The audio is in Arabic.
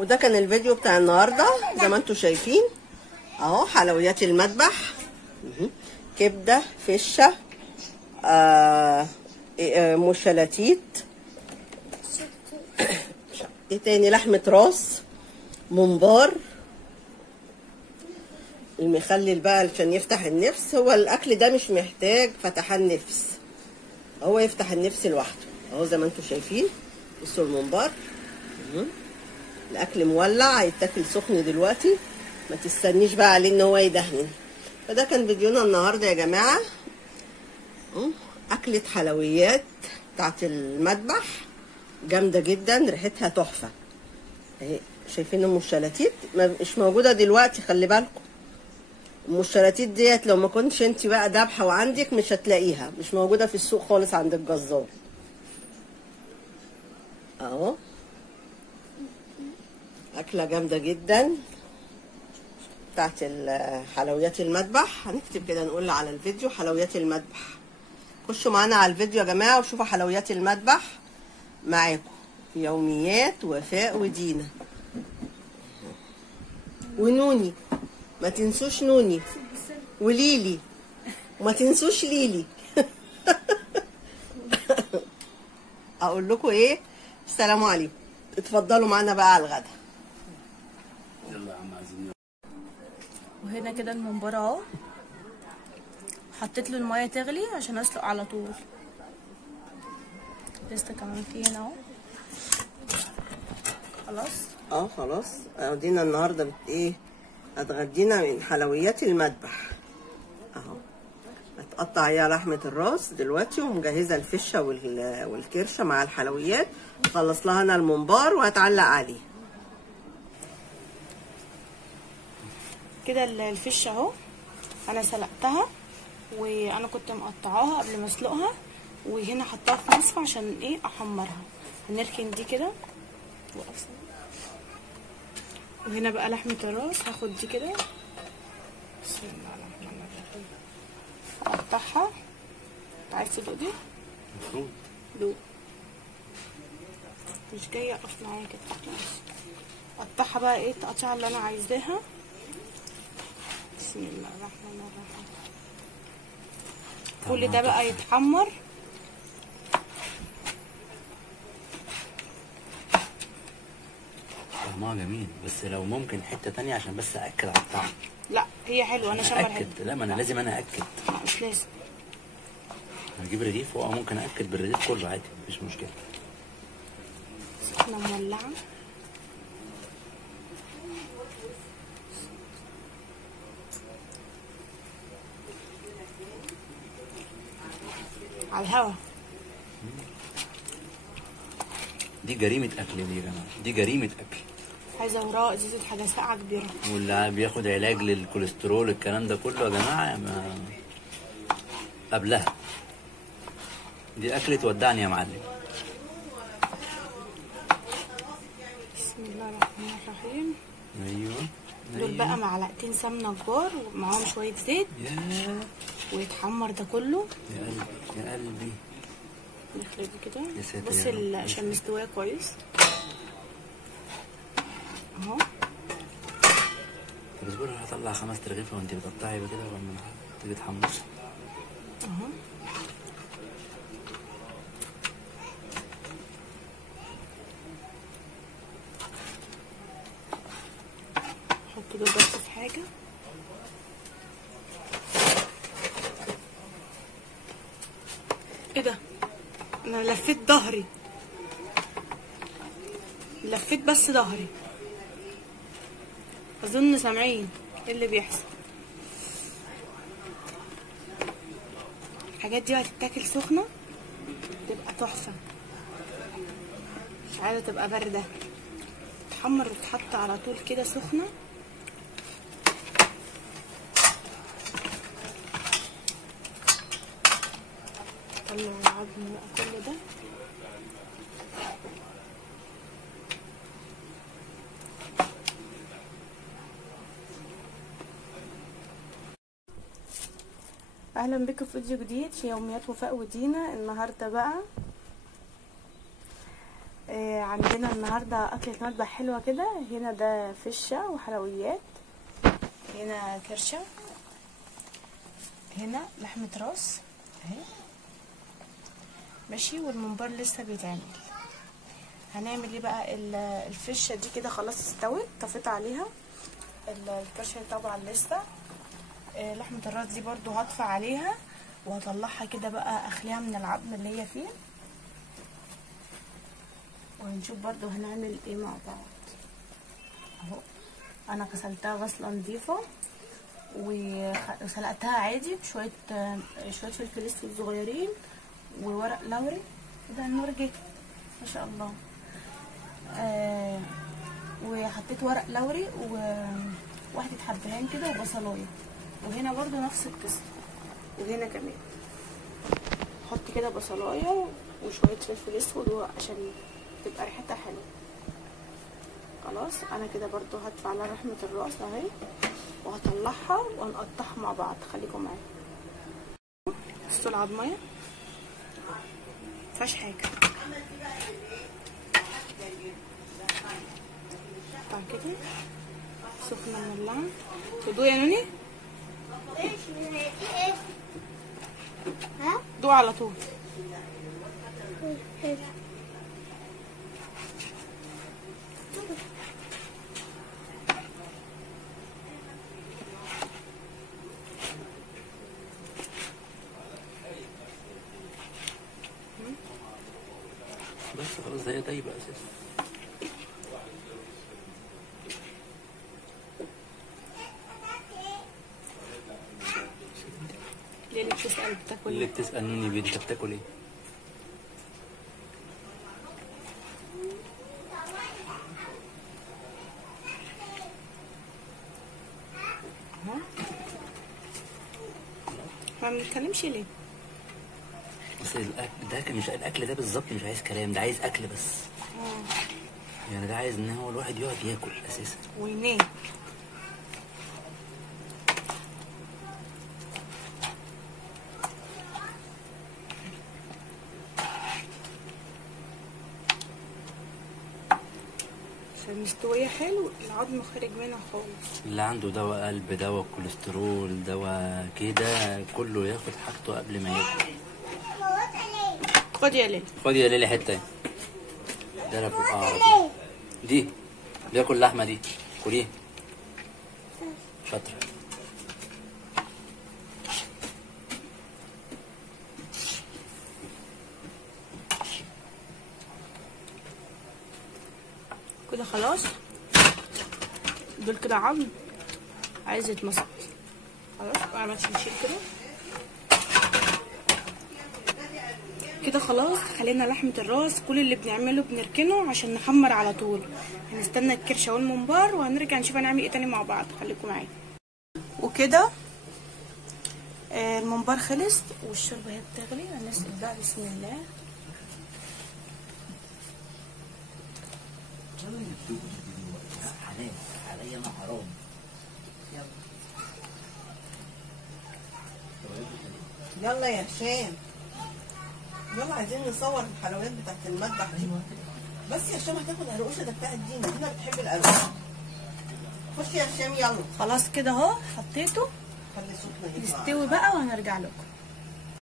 وده كان الفيديو بتاع النهارده زي ما انتم شايفين اهو. حلويات المذبح، كبده، فشه، مشلتيت، ايه تاني، لحمه راس، ممبار، المخلل بقى عشان يفتح النفس. هو الاكل ده مش محتاج فتحان نفس، هو يفتح النفس لوحده اهو زي ما انتم شايفين. بصوا الممبار، الاكل مولع هيتاكل سخن دلوقتي، ما تستنيش بقى عليه ان هو يدهن. فده كان فيديونا النهارده يا جماعه، اكله حلويات بتاعت المذبح جامده جدا، ريحتها تحفه اهي. شايفين ام الشلاتيت مش موجوده دلوقتي، خلي بالكم. ام الشلاتيت ديت لو ما كنتش انت بقى ذابحه وعندك مش هتلاقيها، مش موجوده في السوق خالص عند الجزار اهو. اكله جامده جدا بتاعت حلويات المذبح. هنكتب كده نقول على الفيديو حلويات المذبح. خشوا معانا على الفيديو يا جماعه وشوفوا حلويات المذبح معاكم. يوميات وفاء ودينا ونوني، ما تنسوش نوني وليلي، وما تنسوش ليلي. اقول لكم ايه، السلام عليكم. اتفضلوا معانا بقى على الغدا. يلا يا عم عايزين. وهنا كده الممبار اهو، حطيت له الميه تغلي عشان اسلق على طول. لسه كمان في هنا اهو. خلاص خلاص ادينا النهارده ايه، هتغدينا من حلويات المذبح اهو. هتقطع عليها لحمه الراس دلوقتي، ومجهزه الفشه والكرشه مع الحلويات. خلص لها انا الممبار وهتعلق عليه كده. الفشه اهو انا سلقتها، وانا كنت مقطعاها قبل ما اسلقها، وهنا حطاها في مصفى عشان ايه احمرها. هنركن دي كده وهنا بقى لحمه الراس هاخد دي كده، بسم الله الرحمن الرحيم، اقطعها. عايز تدوق دي؟ المفروض دوق، مش جايه اقف معايا كده. اقطعها بقى ايه التقطيعه اللي انا عايزاها. بسم الله الرحمن الرحيم. كل ده بقى يتحمر. طعمها جميل، بس لو ممكن حته تانية عشان بس ااكد على الطعم. لا هي حلوه، انا شامه ريحتها. لا ما انا لازم انا ااكد. لا مش لازم. هجيب رغيف ممكن ااكد بالرغيف كله عادي، مفيش مشكله. سخنه مولعه. على الهوا. دي جريمه اكل دي يا جماعه، دي جريمه اكل. عايزه وراء ازازه حاجه ساقعه كبيره. واللي بياخد علاج للكوليسترول الكلام ده كله يا جماعه ما قبلها. دي اكل تودعني يا معلم. بسم الله الرحمن الرحيم. ايوه دول بقى معلقتين سمنه كبار ومعاهم شويه زيت. ويتحمر ده كله. يا قلبي يا قلبي. نخلي كده. يا ساتر بص عشان مستويه كويس اهو. طب اصبري هطلع 5 رغيف وانت بتقطعي كده لما تيجي تحمصي اهو. حط دول بس في حاجه. ايه ده، انا لفيت ظهري، لفيت بس ظهري. اظن سامعين ايه اللي بيحصل. الحاجات دي هتتاكل سخنه تبقى تحفه، مش عايزه تبقى بارده. تحمر وتتحط على طول كده سخنه. طلع العظم بقى كل ده. اهلا بكم في فيديو جديد في يوميات وفاء ودينا. النهارده بقى عندنا النهارده اكله مطبخ حلوه كده. هنا ده فشه وحلويات، هنا كرشه، هنا لحمه راس اهي ماشي، والممبار لسه بيتعمل. هنعمل ايه بقى؟ الفشه دي كده خلاص استوت، طفيت عليها. الكرشه طبعا لسه. لحمه الراس دي برضو هطفى عليها وهطلعها كده بقى، اخليها من العظم اللي هي فيه، وهنشوف برضو هنعمل ايه مع بعض. اهو انا غسلتها غسله نظيفه وسلقتها عادي بشويه فلفل اسود صغيرين وورق لوري. ده النور جه ما شاء الله. وحطيت ورق لوري وواحده حبهان كده وبصلايه، وهنا برضو نفس القصه، وهنا كمان حط كده بصلايه وشويه فلفل اسود عشان تبقى ريحتها حلوه. خلاص انا كده برضو هدفع على لحمه الراس اهي وهطلعها ونقطعها مع بعض. خليكم معايا. بصوا العضميه مفيهاش حاجه. طبعا كده سخنه من اللحم. تدوق يا نوني؟ دوق على طول. بس خلاص هي طيبة اساسا. ليه اللي بتسأل بتاكل اللي ايه؟ بتسألوني بيه انت بتاكل ايه؟ ما بنتكلمش ليه؟ بس الاكل ده مش الاكل ده بالظبط، مش عايز كلام، ده عايز اكل بس. يعني ده عايز ان هو الواحد يقعد ياكل اساسا وينام. عشان مستوية حلو، العظم خارج منها خالص. اللي عنده دواء قلب، دواء كوليسترول، دواء كده، كله ياخد حاجته قبل ما ياكل. خد يا ليلى. خد يا ليلى حته. ده انا فوقها دي بياكل لحمه دي، كليها شاطره. كده خلاص، دول كده عظم عايز يتمسك. خلاص وعمل نشيل كده كده خلاص. خلينا لحمة الراس كل اللي بنعمله بنركنه عشان نحمر على طول. هنستنى الكرشة والممبار وهنرجع نشوف هنعمل ايه تاني مع بعض. خليكم معايا. وكده الممبار خلص والشوربة هي بتغلي. هنسقي بقى بسم الله. عليا انا حرام. يلا يا هشام، يلا عايزين نصور الحلويات بتاعت المذبح دي. بس يا هشام هتاخد القرقوشه ده بتاعت دينا. دينا بتحب القرقوشه. خش يا هشام يلا. خلاص كده اهو حطيته خلي صوتنا يستوي بقى وهنرجع لكم.